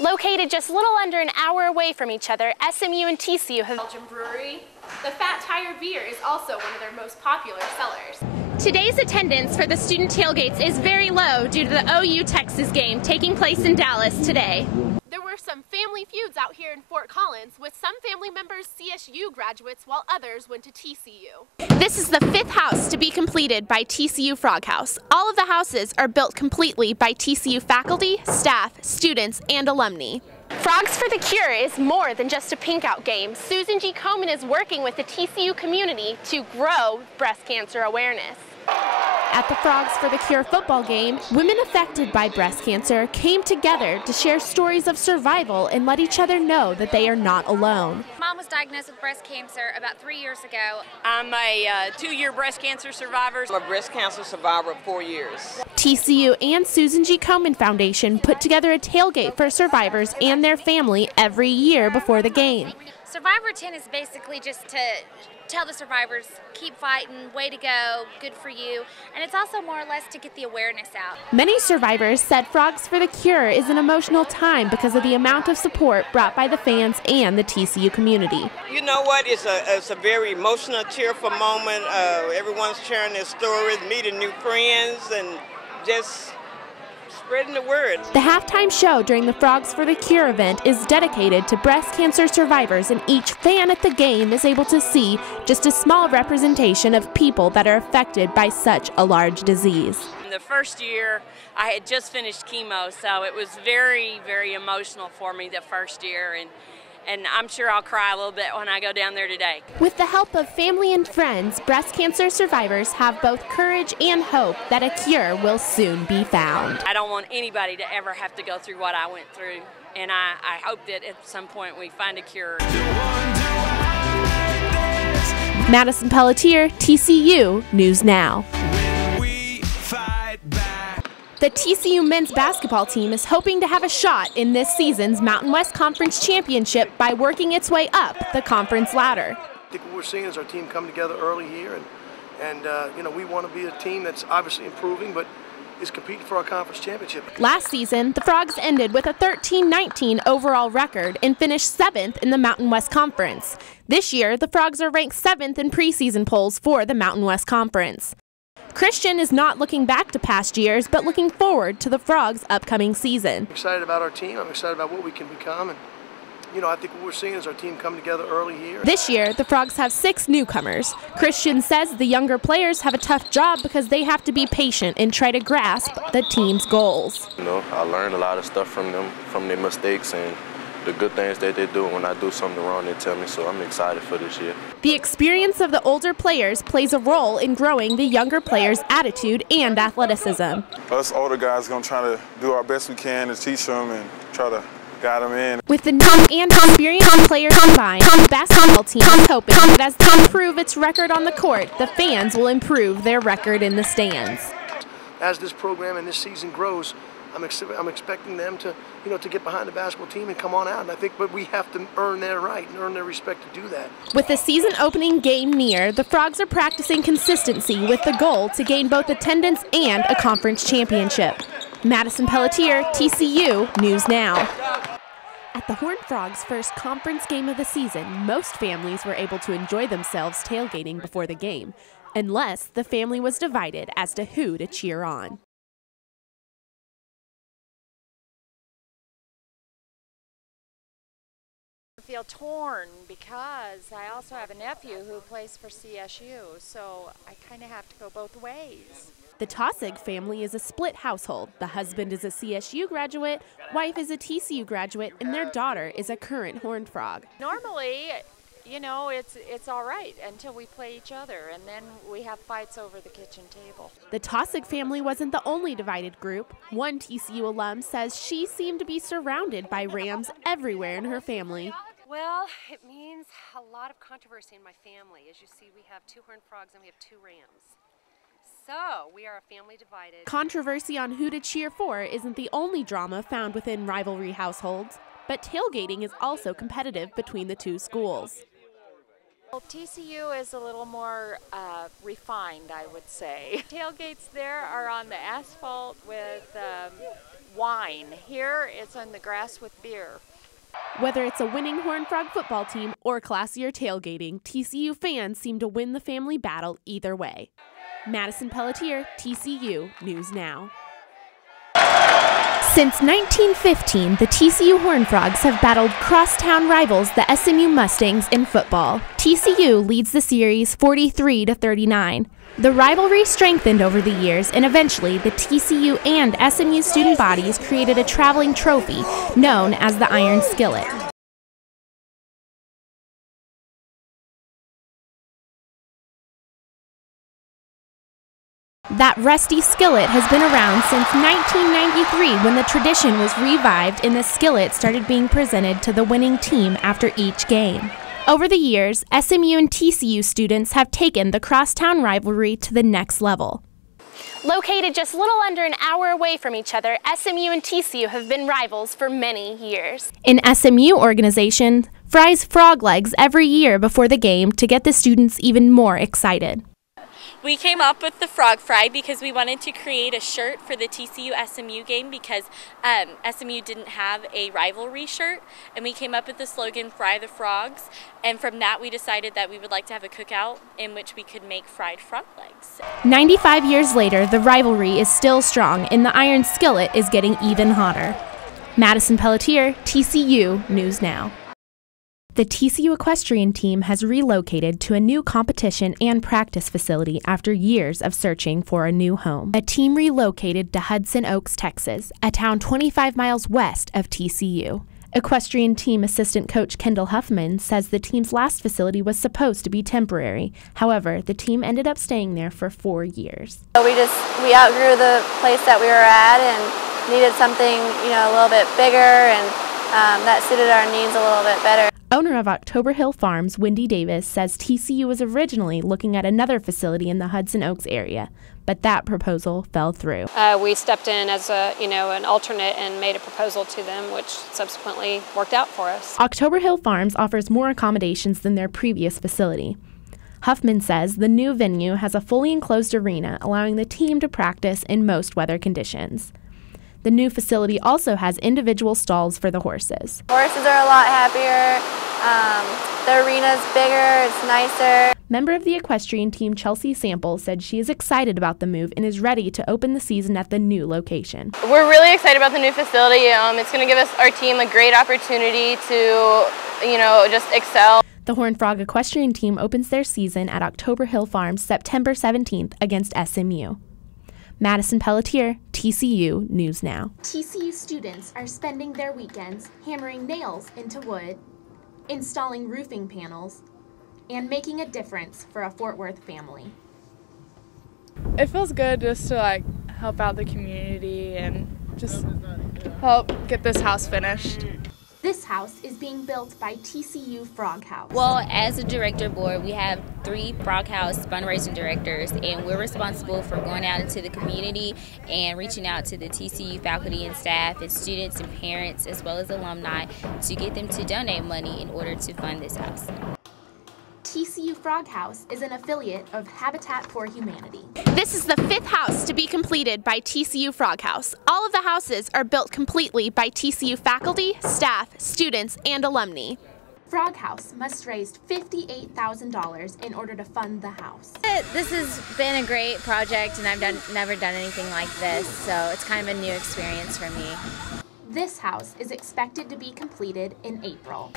Located just a little under an hour away from each other, SMU and TCU have Belgian brewery. The Fat Tire beer is also one of their most popular sellers. Today's attendance for the student tailgates is very low due to the OU-Texas game taking place in Dallas today. There were some family feuds out here in Fort Collins, with some family members CSU graduates while others went to TCU. This is the 5th house to be completed by TCU Frog House. All of the houses are built completely by TCU faculty, staff, students, and alumni. Frogs for the Cure is more than just a pink out game. Susan G. Komen is working with the TCU community to grow breast cancer awareness. At the Frogs for the Cure football game, women affected by breast cancer came together to share stories of survival and let each other know that they are not alone. Mom was diagnosed with breast cancer about 3 years ago. I'm a 2-year breast cancer survivor. I'm a breast cancer survivor of 4 years. TCU and Susan G. Komen Foundation put together a tailgate for survivors and their family every year before the game. Survivor 10 is basically just to tell the survivors, keep fighting, way to go, good for you, and it's also more or less to get the awareness out. Many survivors said Frogs for the Cure is an emotional time because of the amount of support brought by the fans and the TCU community. You know what? It's a very emotional, cheerful moment. Everyone's sharing their stories, meeting new friends, and just spreading the word. The halftime show during the Frogs for the Cure event is dedicated to breast cancer survivors, and each fan at the game is able to see just a small representation of people that are affected by such a large disease. The first year, I had just finished chemo, so it was very, very emotional for me the first year, and I'm sure I'll cry a little bit when I go down there today. With the help of family and friends, breast cancer survivors have both courage and hope that a cure will soon be found. I don't want anybody to ever have to go through what I went through, and I hope that at some point we find a cure. Madison Pelletier, TCU News Now. The TCU men's basketball team is hoping to have a shot in this season's Mountain West Conference Championship by working its way up the conference ladder. I think what we're seeing is our team come together early here, and you know, we want to be a team that's obviously improving, but is competing for our conference championship. Last season, the Frogs ended with a 13-19 overall record and finished 7th in the Mountain West Conference. This year, the Frogs are ranked 7th in preseason polls for the Mountain West Conference. Christian is not looking back to past years, but looking forward to the Frogs' upcoming season. I'm excited about our team. I'm excited about what we can become, and you know, I think what we're seeing is our team come together early here. This year, the Frogs have 6 newcomers. Christian says the younger players have a tough job because they have to be patient and try to grasp the team's goals. You know, I learned a lot of stuff from them, from their mistakes and the good things that they do. When I do something wrong, they tell me, so I'm excited for this year. The experience of the older players plays a role in growing the younger players' attitude and athleticism. Us older guys are going to try to do our best we can to teach them and try to guide them in. With the new and experienced players combined, the basketball team is hoping that as they improve its record on the court, the fans will improve their record in the stands. As this program and this season grows, I'm expecting them to, you know, to get behind the basketball team and come on out. And I think, but we have to earn their right and earn their respect to do that. With the season opening game near, the Frogs are practicing consistency with the goal to gain both attendance and a conference championship. Madison Pelletier, TCU News Now. At the Horned Frogs' first conference game of the season, most families were able to enjoy themselves tailgating before the game, unless the family was divided as to who to cheer on. I feel torn because I also have a nephew who plays for CSU, so I kind of have to go both ways. The Tossig family is a split household. The husband is a CSU graduate, wife is a TCU graduate, and their daughter is a current Horned Frog. Normally, you know, it's all right until we play each other, and then we have fights over the kitchen table. The Tossig family wasn't the only divided group. One TCU alum says she seemed to be surrounded by Rams everywhere in her family. Well, it means a lot of controversy in my family. As you see, we have 2 Horned Frogs and we have 2 Rams. So, we are a family divided. Controversy on who to cheer for isn't the only drama found within rivalry households, but tailgating is also competitive between the 2 schools. Well, TCU is a little more refined, I would say. Tailgates there are on the asphalt with wine. Here it's on the grass with beer. Whether it's a winning Horned Frog football team or classier tailgating, TCU fans seem to win the family battle either way. Madison Pelletier, TCU News Now. Since 1915, the TCU Horned Frogs have battled crosstown rivals, the SMU Mustangs, in football. TCU leads the series 43-39. The rivalry strengthened over the years, and eventually the TCU and SMU student bodies created a traveling trophy known as the Iron Skillet. That rusty skillet has been around since 1993, when the tradition was revived and the skillet started being presented to the winning team after each game. Over the years, SMU and TCU students have taken the crosstown rivalry to the next level. Located just a little under an hour away from each other, SMU and TCU have been rivals for many years. An SMU organization fries frog legs every year before the game to get the students even more excited. We came up with the frog fry because we wanted to create a shirt for the TCU SMU game because SMU didn't have a rivalry shirt, and we came up with the slogan, Fry the Frogs, and from that we decided that we would like to have a cookout in which we could make fried frog legs. 95 years later, the rivalry is still strong and the Iron Skillet is getting even hotter. Madison Pelletier, TCU News Now. The TCU equestrian team has relocated to a new competition and practice facility after years of searching for a new home. A team relocated to Hudson Oaks, Texas, a town 25 miles west of TCU. Equestrian team assistant coach Kendall Huffman says the team's last facility was supposed to be temporary. However, the team ended up staying there for 4 years. We outgrew the place that we were at and needed something, a little bit bigger, and that suited our needs a little bit better. Owner of October Hill Farms, Wendy Davis, says TCU was originally looking at another facility in the Hudson Oaks area, but that proposal fell through. We stepped in as an alternate and made a proposal to them, which subsequently worked out for us. October Hill Farms offers more accommodations than their previous facility. Huffman says the new venue has a fully enclosed arena, allowing the team to practice in most weather conditions. The new facility also has individual stalls for the horses. Horses are a lot happier. The arena's bigger, it's nicer. Member of the equestrian team Chelsea Sample said she is excited about the move and is ready to open the season at the new location. We're really excited about the new facility. It's going to give our team a great opportunity to, just excel. The Horned Frog equestrian team opens their season at October Hill Farms September 17th against SMU. Madison Pelletier, TCU News Now. TCU students are spending their weekends hammering nails into wood, installing roofing panels, and making a difference for a Fort Worth family. It feels good just to help out the community and just help get this house finished. This house is being built by TCU Frog House. Well, as a director board, we have 3 Frog House fundraising directors, and we're responsible for going out into the community and reaching out to the TCU faculty and staff and students and parents as well as alumni to get them to donate money in order to fund this house. TCU Frog House is an affiliate of Habitat for Humanity. This is the 5th house to be completed by TCU Frog House. All of the houses are built completely by TCU faculty, staff, students, and alumni. Frog House must raise $58,000 in order to fund the house. This has been a great project, and I've never done anything like this, so it's kind of a new experience for me. This house is expected to be completed in April.